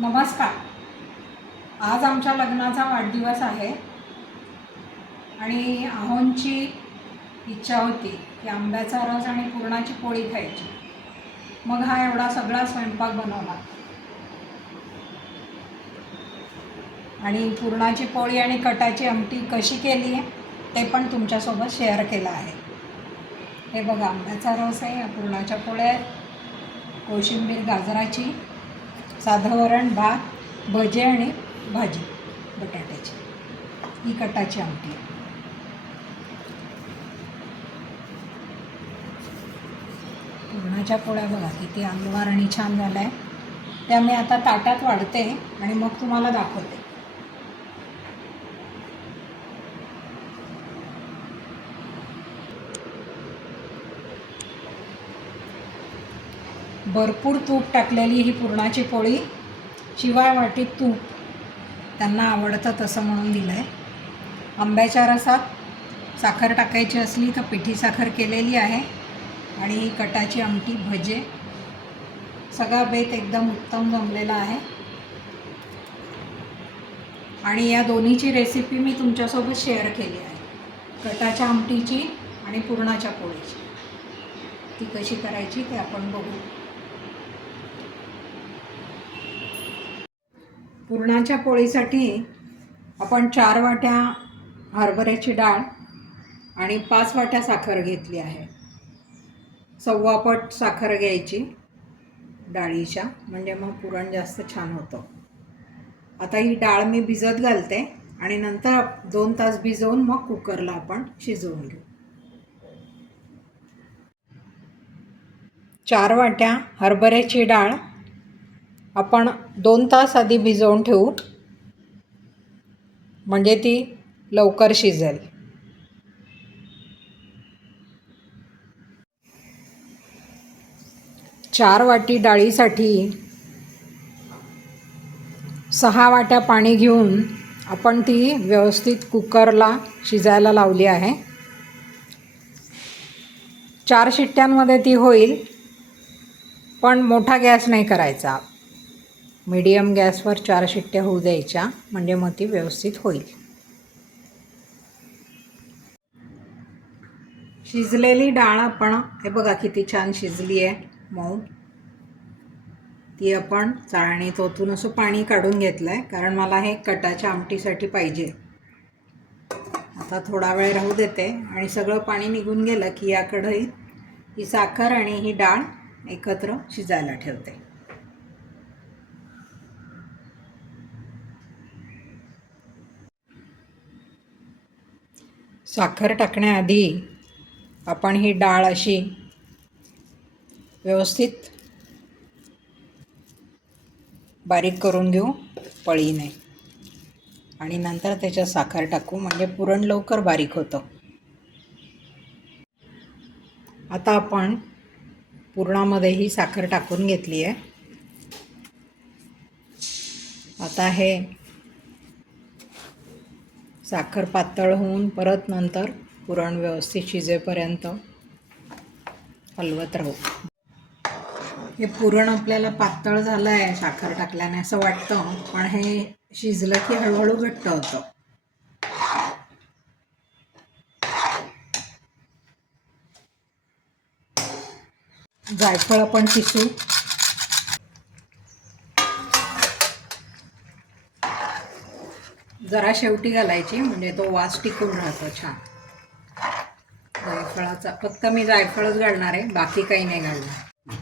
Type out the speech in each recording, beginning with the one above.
नमस्कार. आज आमच्या लग्नाचा वाढदिवस आहे आणि आहोंची इच्छा होती की आंब्याचा रस आणि पुरणाची पोळी खायची. मग हा एवढा सगळा स्वयंपाक बनवला आणि पुरणाची पोळी आणि कटाची आमटी कशी केली आहे ते पण तुमच्यासोबत शेअर केलं आहे. हे बघा, आंब्याचा रस आहे, पुरणाच्या पोळ्या आहेत, कोशिंबीर गाजराची, साधं वरण, भात, भजे आणि भाजी बटाट्याची. ही कटाची आमटी. पुरणाच्या पोळ्या बघा किती अंगवार आणि छान झाल्या आहे. त्या मी आता ताटात वाढते आणि मग तुम्हाला दाखवते. भरपूर तूप टाकलेली ही पुरणाची पोळी, शिवाय वाटीत तूप. त्यांना आवडतं तसं म्हणून दिलं आहे. आंब्याच्या रसात साखर टाकायची असली तर पिठी साखर केलेली आहे आणि ही कटाची आमटी, भजे, सगळा बेत एकदम उत्तम जमलेला आहे. आणि या दोन्हीची रेसिपी मी तुमच्यासोबत शेअर केली आहे, कटाच्या आमटीची आणि पुरणाच्या पोळीची. ती कशी करायची ते आपण बघू. पुरणाच्या पोळीसाठी आपण 4 वाट्या हरभऱ्याची डाळ आणि 5 वाट्या साखर घेतली आहे. 1/4 पट साखर घ्यायची डाळीच्या, म्हणजे मग पुरण जास्त छान होतं. आता ही डाळ मी भिजत घालते आणि नंतर 2 तास भिजवून मग कुकरला आपण शिजवून घेऊ. 4 वाट्या हरभऱ्याची डाळ आपण 2 तास आधी भिजवून ठेवू, म्हणजे ती लवकर शिजेल. चार वाटी डाळीसाठी 6 वाट्या पाणी घेऊन आपण ती व्यवस्थित कुकरला शिजायला लावली आहे. 4 शिट्ट्यांमध्ये ती होईल, पण मोठा गॅस नाही करायचा. मीडियम गॅसवर 4 शिट्ट्या होऊ द्यायच्या, म्हणजे मग ती व्यवस्थित होईल. शिजलेली डाळ आपण, हे बघा किती छान शिजली आहे, मऊ. ती आपण चाळणीत ओतून असं पाणी काढून घेतलं आहे, कारण मला हे कटाच्या आमटीसाठी पाहिजे. आता थोडा वेळ राहू देते आणि सगळं पाणी निघून गेलं की या कढईत ही साखर आणि ही डाळ एकत्र शिजायला ठेवते. साखर टाकण्याआधी आपण ही डाळ अशी व्यवस्थित बारीक करून घेऊ पळीने आणि नंतर त्याच्यात साखर टाकू, म्हणजे पुरण लवकर बारीक होतं. आता आपण पुरणामध्ये ही साखर टाकून घेतली आहे. आता हे साखर पातळ होऊन परत नंतर पुरण व्यवस्थित शिजेपर्यंत हलवत राहू. हे पुरण आपल्याला पातळ झालं आहे साखर टाकल्याने असं वाटतं, पण हे शिजलं की हळूहळू घट्ट होतं. जायफळ आपण किसू. जरा शेवटी घालायची, म्हणजे तो वास टिकून राहतो छान. जायफळाचा फक्त मी जायफळच घालणार आहे, बाकी काही नाही घालणार.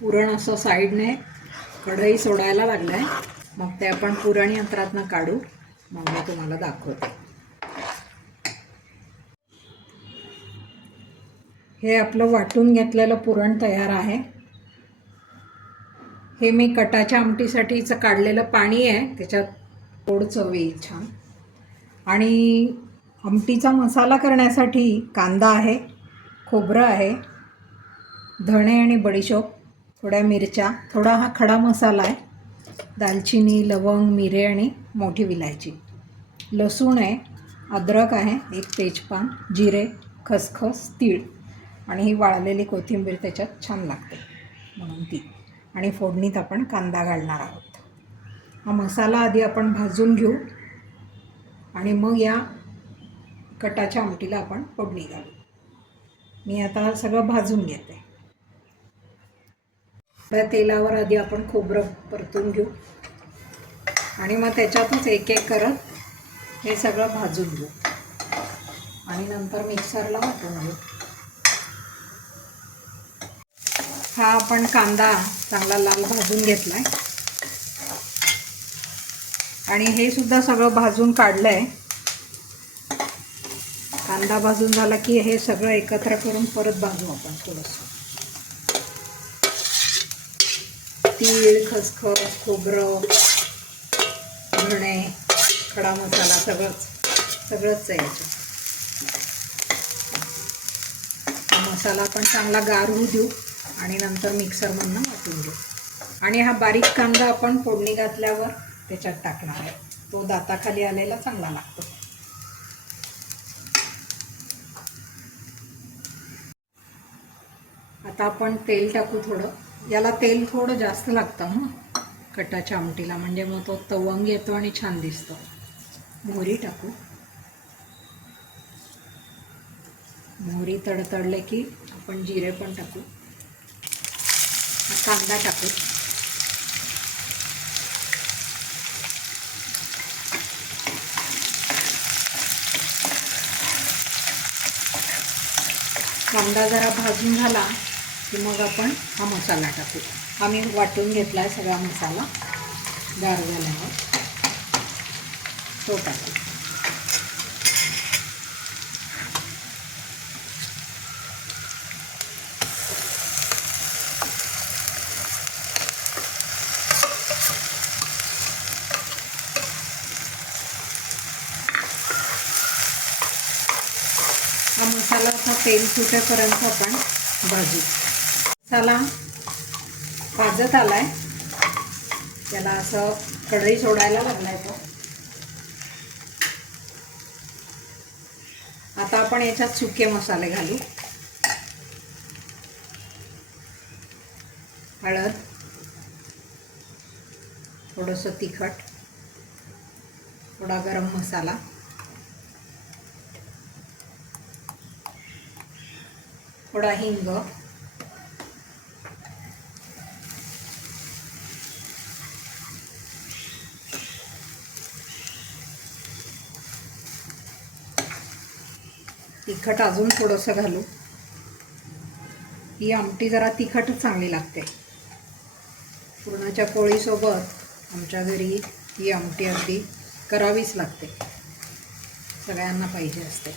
पुरण असं साईडने कढई सोडायला लागलं आहे, मग ते आपण पुरण यंत्रातनं काढू, मग मी तुम्हाला दाखवते. हे आपलं वाटून घेतलेलं पुरण तयार आहे. हे मी कटाच्या आमटीसाठीचं काढलेलं पाणी आहे, त्याच्यात गोड चव येईल छान. आणि आमटीचा मसाला करण्यासाठी कांदा आहे, खोबरं आहे, धणे आणि बडीशोप, थोड्या मिरच्या, थोडा हा खडा मसाला आहे, दालचिनी, लवंग, मिरे आणि मोठी विलायची, लसूण आहे, अद्रक आहे, 1 तेजपान, जिरे, खसखस, तीळ आणि ही वाळलेली कोथिंबीर त्याच्यात छान लागते म्हणून ती. आणि फोडणीत आपण कांदा घालणार आहोत. हा मसाला आधी आपण भाजून घेऊ आणि मग या कटाच्या आमटीला आपण फोडणी घालू. मी आता सगळं भाजून घेते. त्या तेलावर आधी आपण खोबरं परतून घेऊ आणि मग त्याच्यातच एक एक करत हे सगळं भाजून घेऊ आणि नंतर मिक्सरला वाटून घेऊ. हा आपण कांदा चांगला लाल भाजून घेतला आहे आणि हे सुद्धा सगळं भाजून काढलं आहे. कांदा भाजून झाला की हे सगळं एकत्र करून परत भाजू आपण थोडंसं. तीळ, खसखस, खोबरं, धणे, खडा मसाला सगळंच आहे याच्यात. हा मसाला आपण चांगला गार होऊ देऊ आणि नंतर मिक्सरमधनं वाटून घेऊ. आणि हा बारीक कांदा आपण फोडणी घातल्यावर त्याच्यात टाकणार आहे. तो दाताखाली आलेला चांगला लागतो. आता आपण तेल टाकू थोडं. याला तेल थोडं जास्त लागतं ना कटाच्या आमटीला, म्हणजे मग तो तवंग येतो आणि छान दिसतो. मोहरी टाकू. मोहरी तडतडले की आपण जिरे पण टाकू. कांदा टाकू. कांदा जरा भाजून झाला की मग आपण हा मसाला टाकू. हा मी वाटून घेतला आहे सगळा मसाला. गार झाल्यावर तो टाकू. हा मसाल्याचा तेल सुटेपर्यंत आपण भाजू. मसाला भाजत आलाय, त्याला असं कढई सोडायला लागलाय तो. आता आपण याच्यात सुके मसाले घालू. हळद, थोडंसं तिखट, थोडा गरम मसाला, थोडा हिंग, तिखट अजून थोडंसं घालू. ही आमटी जरा तिखटच चांगली लागते. पुरणाच्या पोळीसोबत आमच्या घरी ही आमटी अगदी करावीच लागते. सगळ्यांना पाहिजे असते.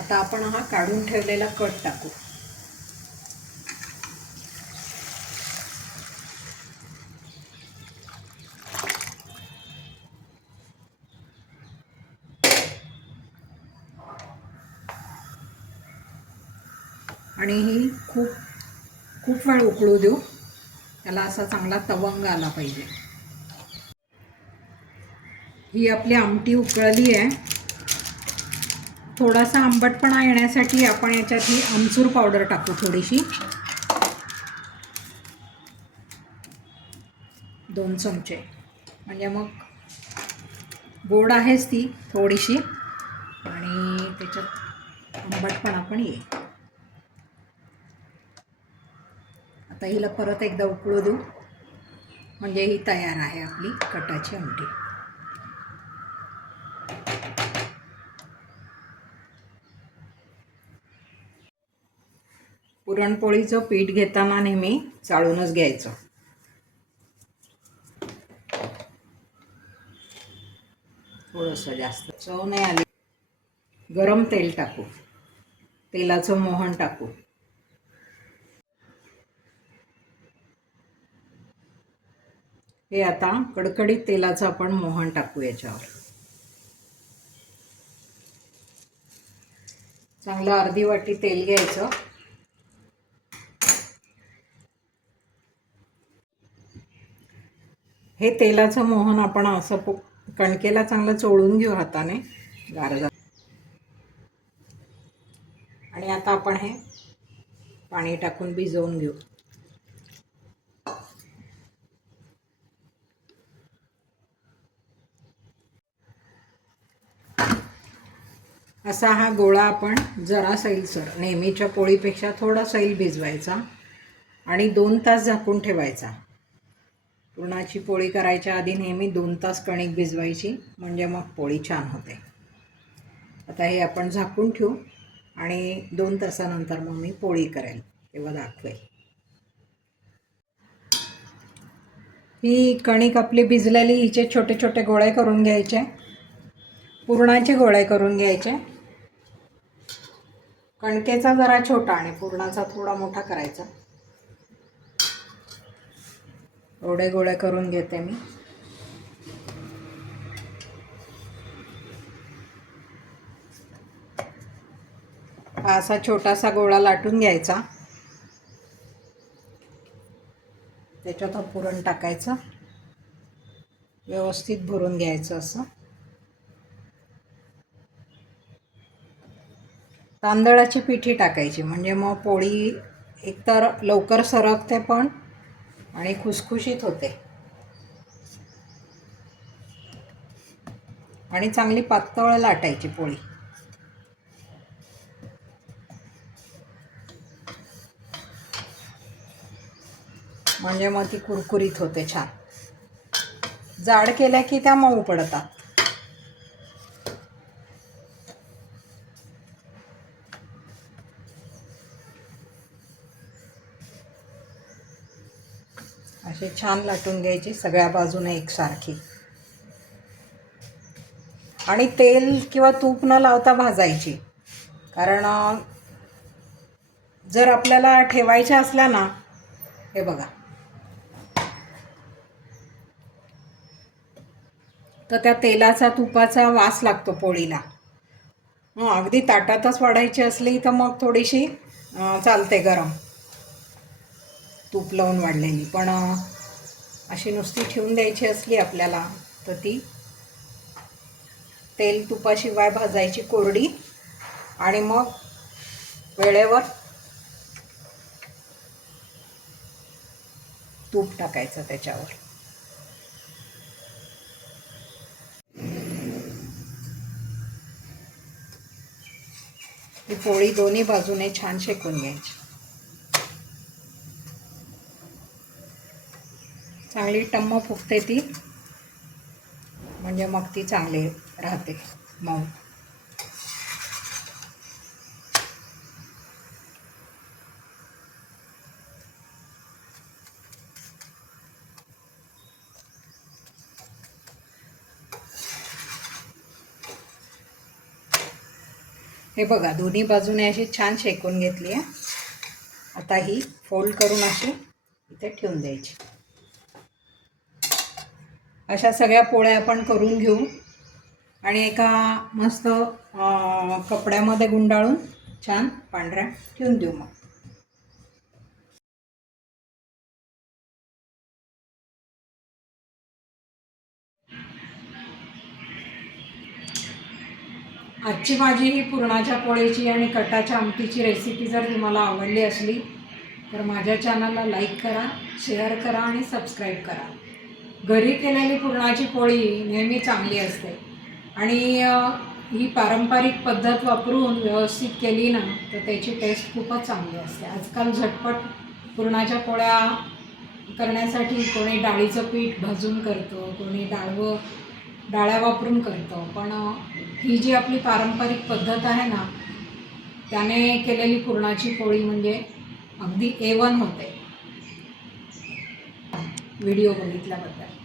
आता आपण हा काढून ठेवलेला कट टाकू. आणि ही खूप वेळ उकळू देऊ. त्याला असा चांगला तवंग आला पाहिजे. ही आपली आमटी उकळली आहे. थोडासा आंबटपणा येण्यासाठी आपण याच्यात ही आमचूर पावडर टाकू थोडीशी. 2 चमचे, म्हणजे मग गोड आहेच ती थोडीशी आणि त्याच्यात आंबटपणा पण येईल. आता हिला परत एकदा उकळू देऊ, म्हणजे ही तयार आहे आपली कटाची आमटी. पुरणपोळीचं पीठ घेताना नेहमी चाळूनच घ्यायचं. थोडंसं जास्त चव नाही आली. गरम तेल टाकू. तेलाचं मोहन टाकू. हे आता कडकडीत तेलाचं आपण मोहन टाकू याच्यावर. चांगलं अर्धी वाटी तेल घ्यायचं. हे तेलाचं मोहन आपण असं कणकेला चांगलं चोळून घेऊ हाताने. गार आणि आता आपण हे पाणी टाकून भिजवून घेऊ. असा हा गोळा आपण जरा सैलसर, नेहमीच्या पोळीपेक्षा थोडा सैल भिजवायचा आणि 2 तास झाकून ठेवायचा. पुरणाची पोळी करायच्या आधी नेहमी 2 तास कणिक भिजवायची, म्हणजे मग पोळी छान होते. आता हे आपण झाकून ठेवू आणि 2 तासानंतर मग मी पोळी करेल तेव्हा दाखवेल. ही कणिक आपली भिजलेली, हिचे छोटे छोटे गोळे करून घ्यायचे. पुरणाचे गोळे करून घ्यायचे. कणकेचा जरा छोटा आणि पुरणाचा थोडा मोठा करायचा. एवढे गोळे करून घेते मी. हा असा छोटासा गोळा लाटून घ्यायचा. त्याच्यात पुरण टाकायचं, व्यवस्थित भरून घ्यायचं. असं तांदळाची पिठी टाकायची, म्हणजे मग पोळी एकतर लवकर सरकते पण आणि खुसखुशीत होते आणि चांगली पातळ लाटायची पोळी. म्हणजे मग ती कुरकुरीत होते छान. जाड केल्या की त्या मऊ पडतात. असे छान लाटून घ्यायची सगळ्या बाजूने एकसारखी आणि तेल किंवा तूप न लावता भाजायची. कारण जर आपल्याला ठेवायच्या असल्या ना, हे बघा, तर त्या तेलाचा तुपाचा वास लागतो पोळीला. अगदी ताटातच वाढायची असली तर मग थोडीशी चालते गरम तूप लावून वाढलेली, पण अशी नुसती ठेवून द्यायची असली आपल्याला तर ती तेल तुपाशिवाय भाजायची कोरडी आणि मग वेळेवर तूप टाकायचं त्याच्यावर. ही पोळी दोन्ही बाजूने छान शेकून घ्यायची. चांगली टम्म फुगते ती, म्हणजे मग ती चांगली राहते मऊ. हे बघा, दोन्ही बाजूने अशी छान शेकून घेतली आहे. आता ही फोल्ड करून अशी इथे ठेवून द्यायची. अशा सगळ्या पोळ्या आपण करून घेऊ आणि एका मस्त कपड्यामध्ये गुंडाळून छान पांढऱ्या ठेवून देऊ. मग आजची माझी ही पुरणाच्या पोळीची आणि कटाच्या आमटीची रेसिपी जर तुम्हाला आवडली असली तर माझ्या चॅनलला लाईक करा, शेअर करा आणि सबस्क्राईब करा. घरी केलेली पुरणाची पोळी नेहमी चांगली असते आणि ही पारंपरिक पद्धत वापरून व्यवस्थित केली ना तर त्याची टेस्ट खूपच चांगली असते. आजकाल झटपट पुरणाच्या पोळ्या करण्यासाठी कोणी डाळीचं पीठ भाजून करतो, कोणी डाळ्या वापरून करतो, पण ही जी आपली पारंपरिक पद्धत आहे ना त्याने केलेली पुरणाची पोळी म्हणजे अगदी A1 होते. व्हिडिओ बघितल्याबद्दल